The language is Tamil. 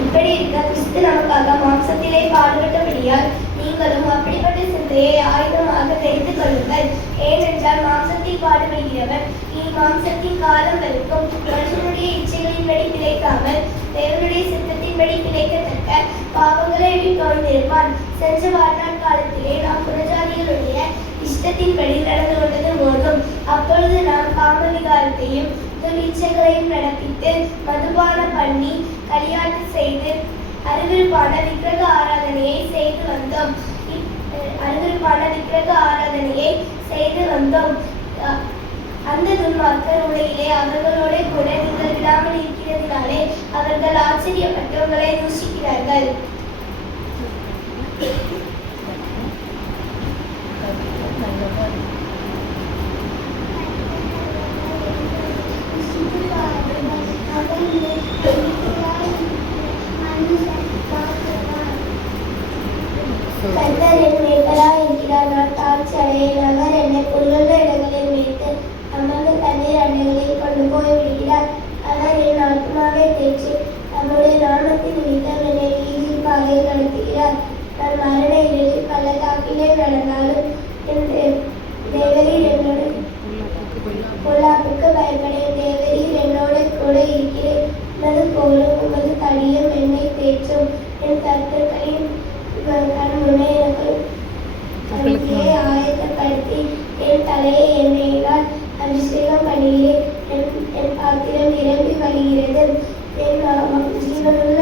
இப்படி இருக்க கிறிஸ்து நமக்காக மாம்சத்திலே பாடுபட்டபடியால் நீங்களும் அப்படிப்பட்ட சிந்தையை ஆயுதமாக தெரிந்து கொள்ளுங்கள். ஏனென்றால் மாம்சத்தில் பாடுபடுகிறவர் இனி மாம்சத்தின் காலம் வரைக்கும் மனுஷனுடைய இச்சைகளின்படி பிழைக்காமல் தேவனுடைய சித்தத்தின்படி பிழைக்கத்தக்க பாவங்களை விட்டு சென்ற வாழ்நாள் காலத்திலே நாம் புறஜாதிகளுடைய இஷ்டத்தின்படி நடந்து கொண்டது போதும். அப்பொழுது நாம் காமவிகாரத்தையும் துணிச்சைகளையும் நடப்பித்து மதுபானம் பண்ணி களியாட்டு செய்து அருவிருப்பான விக்கிரக ஆராதனையை செய்து வந்தோம். அந்த துன்மார்க்கர் உலகிலே அவர்களோட கூட நீங்கள் விடாமல் இருக்கிறதினாலே அவர்கள் ஆச்சரியப்பட்டு உங்களை தூஷிக்கிறார்கள். கர்த்தர் என் மேய்ப்பராய் இருக்கிறார், நான் தாழ்ச்சி அடையேன். அவர் என்னை புல்லுள்ள இடங்களில் மேய்த்து அமர்ந்த தண்ணீர் அண்டைகளில் கொண்டு போய் விடுகிறார். அவர் என் ஆத்மாவை தேற்றி நம்முடைய நாமத்தின் நிமித்தம் என்னை நீதியின் பாதையில் நடத்துகிறார். நான் மரண இருளில் பள்ளத்தாக்கிலே நடந்தாலும் என் தேவரீர் என்னோடு பொல்லாப்புக்கு பயப்படேன். தேவரீர் என்னோடு கூட இருக்கிறேன். உமது கோலும் உமது தடியும் என்னை தேற்றும். என் கர்த்தர்களின் கண்முனை எனக்கு ஆயத்தப்படுத்தி என் தலையை எண்ணெயினால் அபிஷேகம் பண்ணுகிறேன். என் பாத்திரம் நிரம்பி வருகிறது. என் ஜீவனுள்ள